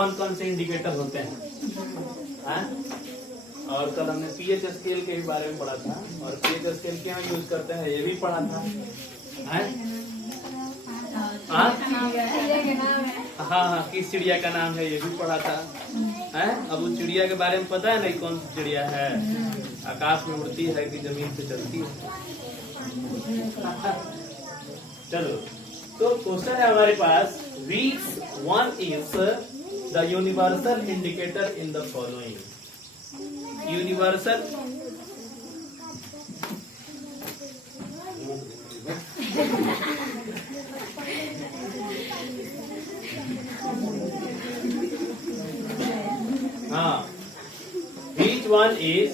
कौन कौन से इंडिकेटर होते हैं? और कल हमने पीएच स्केल के बारे में पढ़ा था, और पीएच स्केल क्या यूज करते हैं ये भी पढ़ा था। हाँ, किस चिड़िया का नाम है ये भी पढ़ा था। अब उस चिड़िया के बारे में पता है नहीं कौन सी चिड़िया है, आकाश में उड़ती है कि जमीन पे चलती है? चलो, तो क्वेश्चन है हमारे पास, which one is the universal indicator in the following? Universal हाँ, which one is,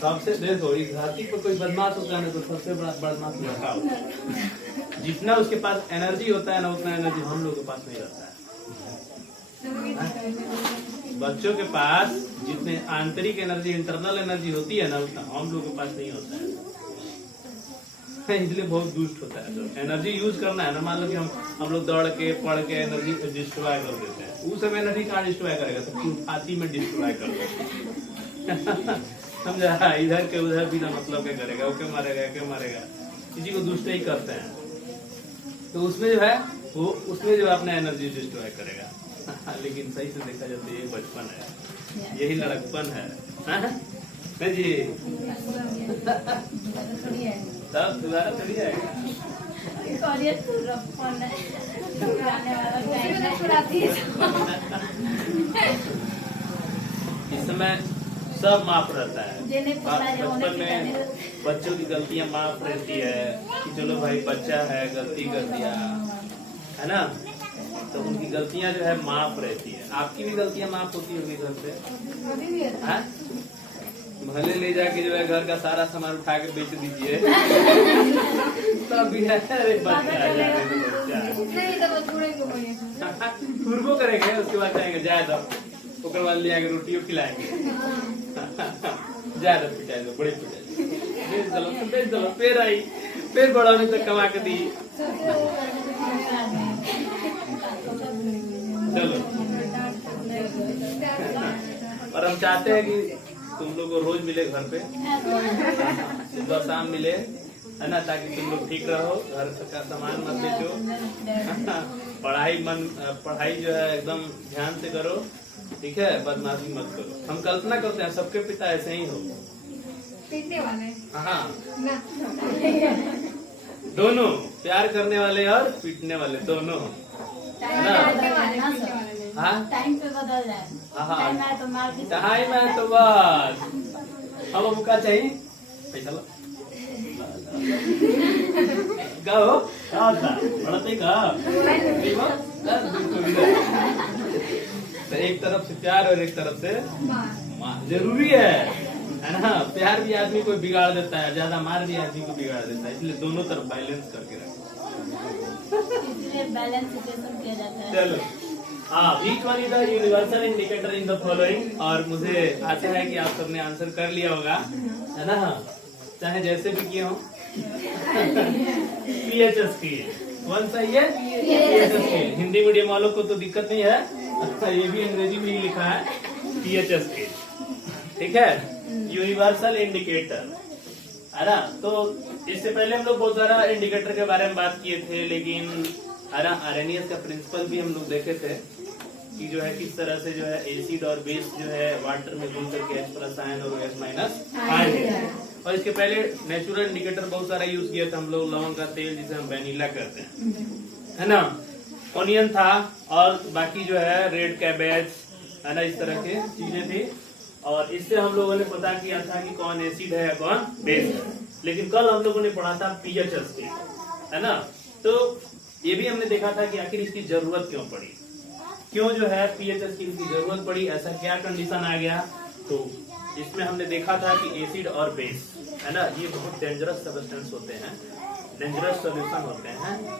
सबसे देखो इस धरती पर कोई बदमाश होता है ना, तो सबसे बड़ा बदमाश लड़का होता है। जितना उसके पास एनर्जी होता है ना, उतना एनर्जी हम लोगों के पास नहीं रहता है। बच्चों के पास जितने आंतरिक एनर्जी, इंटरनल एनर्जी होती है ना, उतना हम लोगों के पास नहीं होता है, इसलिए बहुत दुष्ट होता है। तो एनर्जी यूज करना है ना, मान लो कि हम लोग दौड़ के पढ़ के एनर्जी डिस्ट्रॉय कर देते हैं, उस समय एनर्जी कहाँ डिस्ट्रॉय करेगा, सब छाती में डिस्ट्रॉय कर देगा। समझा? इधर के उधर बिना मतलब के करेगा, वो क्यों मारेगा, किसी को दुष्ट ही करते हैं, तो उसमें जो है वो उसमें जो अपना एनर्जी डिस्ट्रॉय करेगा। लेकिन सही से देखा जाए तो ये बचपन है, यही लड़कपन है जी। तब दोबारा थोड़ी आएगा। इस समय सब माफ रहता है। बचपन में बच्चों की गलतियां माफ रहती है कि चलो भाई बच्चा है, गलती कर दिया, है ना, तो उनकी गलतियां जो है माफ रहती है। आपकी भी गलतियां माफ होती होगी घर पे? भले ले जाके जो है घर का सारा सामान उठा के बेच दीजिए, तब भी है अरे बच्चा तुरबो करेंगे, उसके बाद जाएंगे जाए ओकर बाद ले आके रोटियों खिलाएंगे। ज्यादा पिटाई दो, बड़े पिटाई बेच दो, फिर बड़ा होने तक कमा के दी। चलो, और हम चाहते हैं कि तुम लोग को रोज मिले घर पे, सुबह शाम मिले, है ना, ताकि तुम लोग ठीक रहो, घर का सामान मत बेचो, पढ़ाई जो है एकदम ध्यान से करो, ठीक है, बदमाशी मत करो। हम कल्पना करते हैं सबके पिता ऐसे ही हो, पीटने वाले, हाँ, दोनों प्यार करने वाले और पीटने वाले दोनों, है ना? हाँ, टाइम पे बदल जाए। टाइम है तो मार के, टाइम है तो बस हम हमका चाहिए पैसा लो गाओ पढ़ते का। तो एक तरफ से प्यार और एक तरफ से मार जरूरी है ना। प्यार भी आदमी को बिगाड़ देता है, ज्यादा मार भी आदमी को बिगाड़ देता है, इसलिए दोनों तरफ बैलेंस करके रखो, इसलिए बैलेंस किया जाता है। चलो, हाँ, बीच वाली the universal indicator in the following, और मुझे आशा है कि आप सबने आंसर कर लिया होगा, है ना, चाहे जैसे भी किए हो। पीएचएस की कौन सा है? पीएचएस की। हिंदी मीडियम वालों को तो दिक्कत नहीं है, ये भी अंग्रेजी में ही लिखा है पीएचएस की, ठीक है, यूनिवर्सल इंडिकेटर, है ना। तो इससे पहले हम लोग बहुत सारा इंडिकेटर के बारे में बात किए थे, लेकिन आर्हेनियस का प्रिंसिपल भी हम लोग देखे थे कि जो है किस तरह से जो है एसिड और बेस जो है वाटर में घुल करके H+ आयन और OH- आयन। और इसके पहले नेचुरल इंडिकेटर बहुत सारा यूज किया था हम लोग, लवंग का तेल जिसे हम वेनिला कहते हैं, है ना, ऑनियन था, और बाकी जो है रेड कैबेज, है ना, इस तरह के चीजें थी। और इससे हम लोगों ने पता किया था कि कौन एसिड है कौन बेस है। लेकिन कल हम लोगों ने पढ़ा था पीएच स्केल, है ना, तो ये भी हमने देखा था कि आखिर इसकी जरूरत क्यों पड़ी, क्यों जो है पीएच स्केल की जरूरत पड़ी, ऐसा क्या कंडीशन आ गया। तो इसमें हमने देखा था कि एसिड और बेस, है ना, ये बहुत डेंजरस सब्सटेंस होते हैं, डेंजरस सॉल्यूशन होते हैं,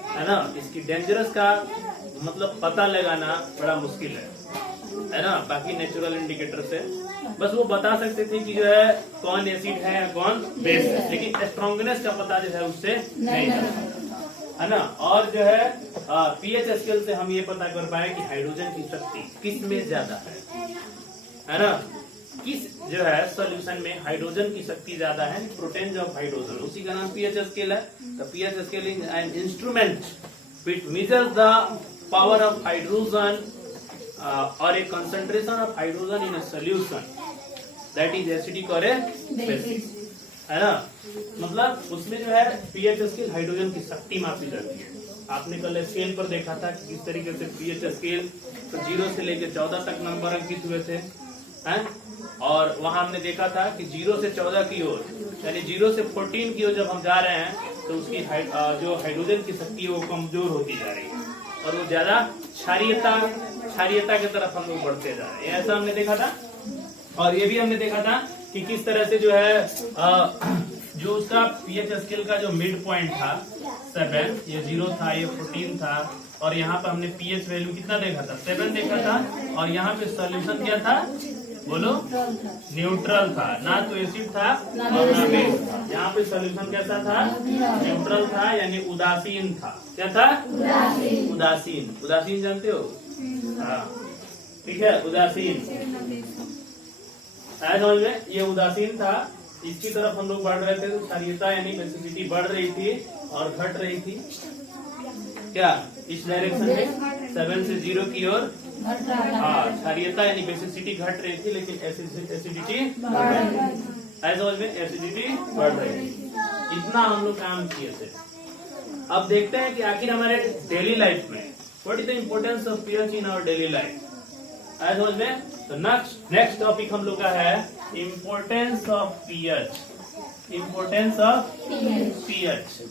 है ना। इसकी डेंजरस का मतलब पता लगाना बड़ा मुश्किल है ना। बाकी नेचुरल इंडिकेटर से बस वो बता सकते थे कि जो है कौन एसिड है कौन बेस है, लेकिन स्ट्रॉन्गनेस का पता जो है उससे नहीं था। है ना। और जो है पीएच स्केल से हम ये पता कर पाए कि हाइड्रोजन की शक्ति किस में ज्यादा है ना। किस जो है सॉल्यूशन में हाइड्रोजन की शक्ति ज्यादा है, प्रोटेंज ऑफ हाइड्रोजन, उसी का नाम पीएच स्केल है। The pH scale is an instrument which measures the power of hydrogen और a concentration of hydrogen in a solution that is acidic और बेसिक, है ना। मतलब उसमें जो है पीएच स्केल हाइड्रोजन की शक्ति मापी जाती है। आपने कल स्केल पर देखा था कि किस तरीके से पीएच स्केल तो 0 से लेकर 14 तक नंबर अंकित हुए थे, हैं? और वहां हमने देखा था कि 0 से 14 की ओर, यानी 0 से 14 की ओर जब हम जा रहे हैं तो उसकी जो हाइड्रोजन की शक्ति है वो कमजोर होती जा रही है और वो ज्यादा क्षारीयता की तरफ हम लोग बढ़ते जा रहे हैं, ऐसा हमने देखा था। और ये भी हमने देखा था कि किस तरह से जो है जो उसका पीएच स्केल का जो मिड पॉइंट था 7, ये 0 था, ये 14 था, और यहाँ पे हमने पीएच वैल्यू कितना देखा था, 7 देखा था। और यहाँ पे सॉल्यूशन क्या था, बोलो, न्यूट्रल था, ना तो एसिड था और ना बेस था। यहाँ पे सॉल्यूशन कैसा था, न्यूट्रल था, यानी उदासीन था। क्या था, उदासीन। उदासीन जानते हो, हाँ ठीक है, उदासीन है समझ में। ये उदासीन था, इसकी तरफ हम लोग बढ़ रहे थे तो क्षारीयता यानी बेसिसिटी बढ़ रही थी और घट रही थी। क्या इस डायरेक्शन में 7 से 0 की ओर, हाँ, क्षारीयता यानी बेसिसिटी घट रही थी लेकिन एसिडिटी बढ़ रही थी। ऐसा समझ में, एसिडिटी बढ़ रही थी। इतना हम लोग काम किए थे। अब देखते हैं कि आखिर हमारे डेली लाइफ में what is the importance of pH in our daily life. ऐसा समझ में, तो नेक्स्ट टॉपिक हम लोग का है importance of pH. Importance of pH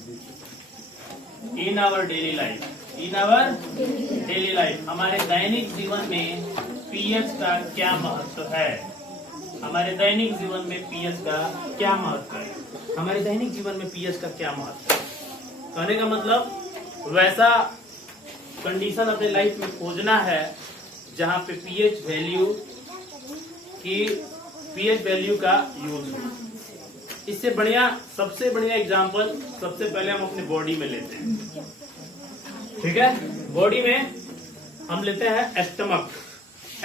in our daily life. In our daily life, हमारे दैनिक जीवन में पीएच का क्या महत्व है। हमारे दैनिक जीवन में पीएच का क्या महत्व है। हमारे दैनिक जीवन में पीएच का क्या महत्व है, कहने का मतलब वैसा कंडीशन अपने लाइफ में खोजना है जहाँ पे पीएच वैल्यू का यूज हो। इससे बढ़िया, सबसे बढ़िया एग्जांपल सबसे पहले हम अपने बॉडी में लेते हैं, ठीक है। बॉडी में हम लेते हैं स्टमक।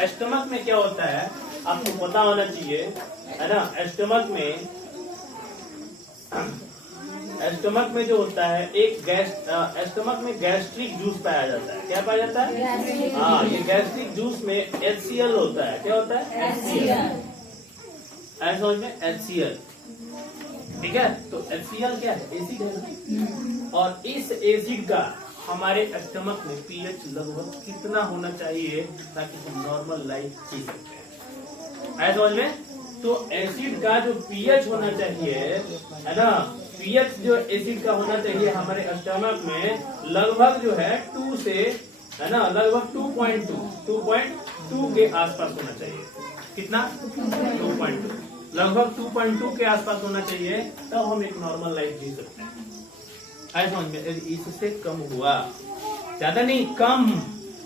स्टमक में क्या होता है आपको पता होना चाहिए, है ना। स्टमक में जो होता है एक स्टमक में गैस्ट्रिक जूस पाया जाता है। क्या पाया जाता है, हाँ, ये गैस्ट्रिक जूस में HCl होता है। क्या होता है, HCl। ऐसा समझ में, HCl, ठीक है। तो HCl क्या है, एसिड है। और इस एसिड का हमारे स्टमक में पीएच लगभग कितना होना चाहिए ताकि हम नॉर्मल लाइफ जी सकते हैं। ऐसा समझ में, तो एसिड का जो पीएच होना चाहिए, है ना, पीएच जो एसिड का होना चाहिए हमारे स्टमक में लगभग जो है 2 से, है ना, लगभग 2.2 के आसपास होना चाहिए। कितना, 2.2, लगभग 2.2 के आसपास होना चाहिए, तब हम एक नॉर्मल लाइफ जी सकते हैं। ऐसा समझ में, यदि इससे कम हुआ, ज्यादा नहीं, कम,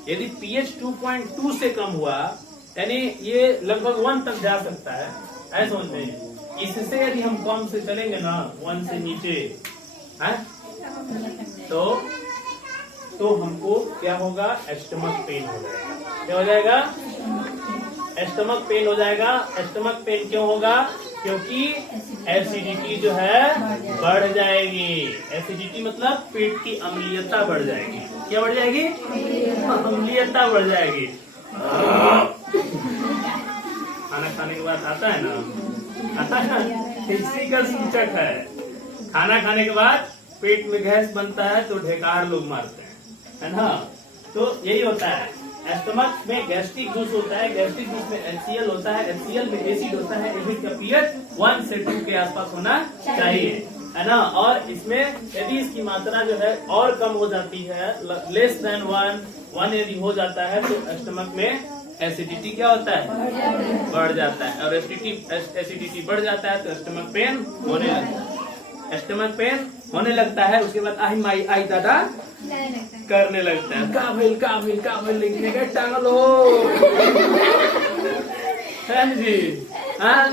यदि पीएच 2.2 से कम हुआ यानी ये लगभग 1 तक जा सकता है। ऐसा समझ में, इससे यदि हम कम से चलेंगे ना, 1 से नीचे है, तो हमको क्या होगा, स्टमक पेन हो जाएगा। क्या हो जाएगा, स्टमक पेन हो जाएगा। स्टमक पेन क्यों होगा, क्योंकि एसिडिटी जो है बढ़ जाएगी। एसिडिटी मतलब पेट की अम्लीयता बढ़ जाएगी। क्या बढ़ जाएगी, अम्लीयता बढ़ जाएगी। खाना खाने के बाद आता है ना, इसी का सूचक है। खाना खाने के बाद पेट में गैस बनता है तो ढेकार लोग मारते हैं, है ना। तो यही होता है, स्टमक में गैस्ट्रिक जूस होता है, गैस्ट्रिक जूस में HCl होता है, HCl में एसिड होता है। एसिड का पीएच 1 से 2 के आसपास होना चाहिए, है ना। और इसमें यदि इसकी मात्रा जो है और कम हो जाती है, लेस देन 1 यदि हो जाता है, तो स्टमक में एसिडिटी क्या होता है, बढ़ जाता है। और एसिडिटी बढ़ जाता है तो स्टमक पेन होने लगता है। स्टमक पेन होने लगता है, उसके बाद आई माई आई दादा करने लगता है। काबिल लिखने का टांगल हो है जी, हाँ।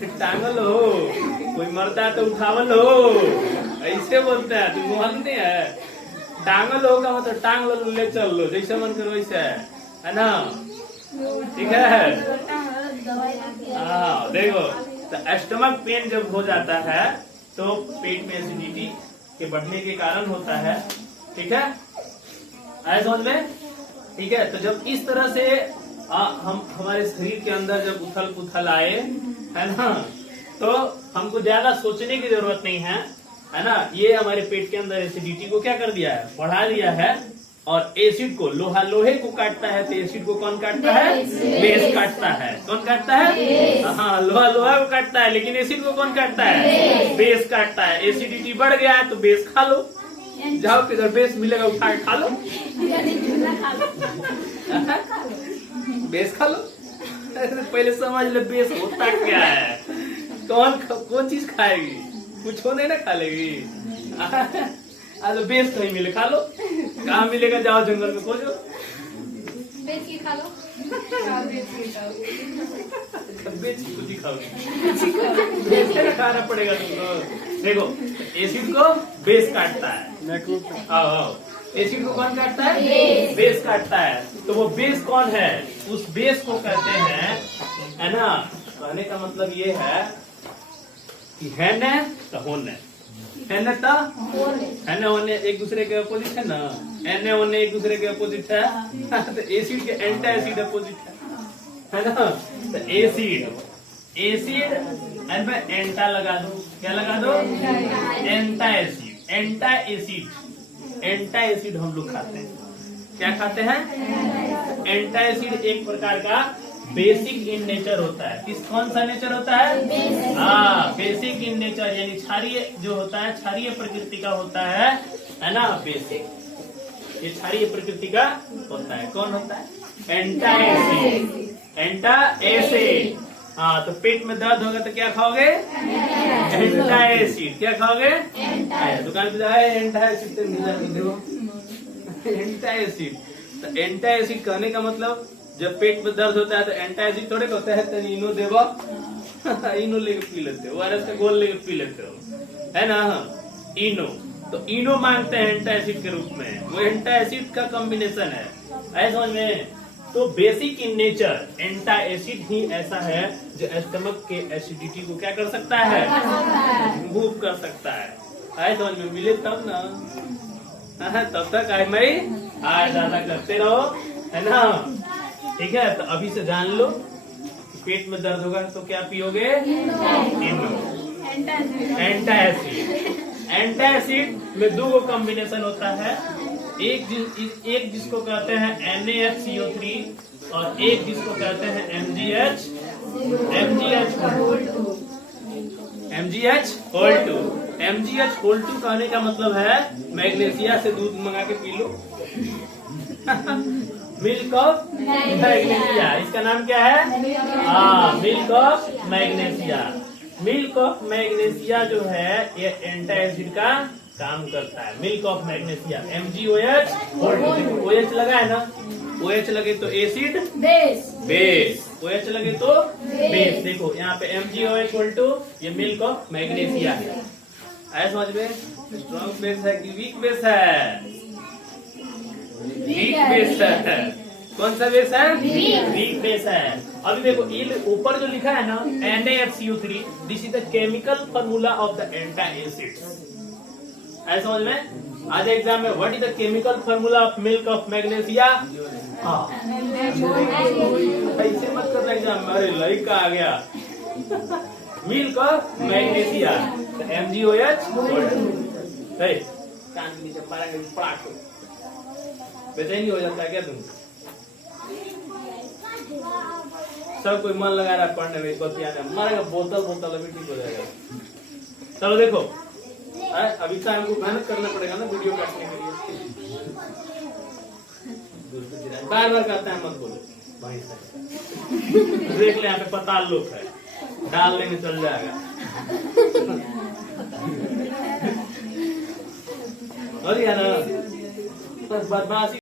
टांगल हो, कोई मरता है तो उठावल हो, ऐसे बोलते हैं। तुमको मालूम नहीं है? टांगल होगा मतलब टांग लो, ले चल लो, जैसे मन करो वैसे है ना? ठीक है। हाँ देखो, तो स्टमक पेन जब हो जाता है तो पेट में एसिडिटी के बढ़ने के कारण होता है। ठीक है, आए समझ में? ठीक है, तो जब इस तरह से हम हमारे शरीर के अंदर जब उथल पुथल आए, है ना, तो हमको ज्यादा सोचने की जरूरत नहीं है ना? ये हमारे पेट के अंदर एसिडिटी को क्या कर दिया है? बढ़ा दिया है। और एसिड को, लोहा लोहे को काटता है, तो एसिड को कौन काटता है? बेस काटता है। कौन काटता है? हाँ, लोहा लोहा को काटता है, लेकिन एसिड को कौन काटता है? बेस काटता है। एसिडिटी बढ़ गया है तो बेस खा लो, जाओ किधर बेस मिलेगा उठा के खा लो, बेस खा लो। पहले समझ ले बेस होता क्या है। कौन चीज खाएगी? कुछ नहीं ना खा लेगी। आज बेस कहीं मिले खा लो, कहाँ मिलेगा? जाओ जंगल में खोजो, बेच के खा लो। बेच की कुछ खाओ, बेच के खाना पड़ेगा तुमको। देखो, एसिड को बेस काटता है। आओ, एसिड को कौन काटता है? बेस काटता है। तो वो बेस कौन है? उस बेस को कहते हैं, है ना? कहने का मतलब ये है कि है न तो होने, है न तो है न होने, एक दूसरे के अपोजिट है ना? एन होने एक दूसरे के अपोजिट है। तो एसिड के एंटा एसिड अपोजिट है ना? तो एसिड एंड में एंटा लगा दो। क्या लगा दो? एंटा एसिड। एंटा एसिड हम लोग खाते हैं। क्या खाते हैं? एंटा एसिड एक प्रकार का बेसिक इन नेचर होता है। किस कौन सा नेचर होता है? हाँ, बेसिक इन नेचर, यानी क्षारीय जो होता है, क्षारीय प्रकृति का होता है ना? बेसिक, ये क्षारीय प्रकृति का होता है। कौन होता है? एंटा एसिड। एंटा एसिड। हाँ, तो पेट में दर्द होगा तो क्या खाओगे? एंटा एसिड। क्या खाओगे? दुकान पे जाए एंटा एसिड तो मिल दो, एंटा एसिड। तो एंटा एसिड कहने का मतलब जब पेट में दर्द होता है तो एंटा एसिड थोड़े होता है, तो इनो देवा इनो लेके पी लेते हो, ORS का घोल लेके पी लेते हो, है ना? इनो, तो इनो मांगते हैं एंटा एसिड के रूप में। वो एंटा एसिड का कॉम्बिनेशन है, ऐसा समझ में? तो बेसिक इन नेचर एंटा एसिड ही ऐसा है जो स्टमक के एसिडिटी को क्या कर सकता है? मूव कर सकता है। ऐसा समझ में? मिले तब ना, तब तक आई मैं आज ज्यादा करते रहो, है ना? ठीक है, तो अभी से जान लो, पेट में दर्द होगा तो क्या पियोगे? एंटा एसिड। एंटा एसिड में दो कॉम्बिनेशन होता है, एक जिसको कहते हैं NaHCO3 और एक जिसको कहते हैं MgH2। कहने का मतलब है मैग्नीशिया से दूध मंगा के P low. Milk of magnesia, इसका नाम क्या है? Milk of magnesia. Milk of magnesia जो है ये एंटा एसिड का काम करता है। Milk of magnesia, MgOH। OH लगा है ना? OH लगे तो एसिड बेस, OH लगे तो बेस। देखो यहाँ पे MgOH ये मिल्क ऑफ मैग्नीशिया है। आया समझ में? स्ट्रॉन्ग बेस है कि वीक बेस है? वीक बेस है। कौन सा बेस है? वीक बेस है। अभी देखो ये ऊपर जो लिखा है ना NaHCO3, this is the chemical formula of the antacid. ऐसा समझ में? आज एग्जाम में what is the chemical formula of milk of magnesia? हाँ, ऐसे मत करना एग्जाम में, अरे लड़का आ गया। Milk of magnesia, MgOH। कान के नीचे मारेंगे पड़ाक, बेचैनी हो जाता है क्या तुम? सब कोई मन लगा रहा है पढ़ने में, बतियाने में, मारेगा बोतल अभी ठीक हो जाएगा। चलो देखो, अभी तो हमको मेहनत करना पड़ेगा ना वीडियो काटने के लिए। बार बार कहते हैं मत बोलो, वहीं से देख ले, यहाँ पे पताल लोग है, डाल लेंगे चल जाएगा। और यार बदमाशी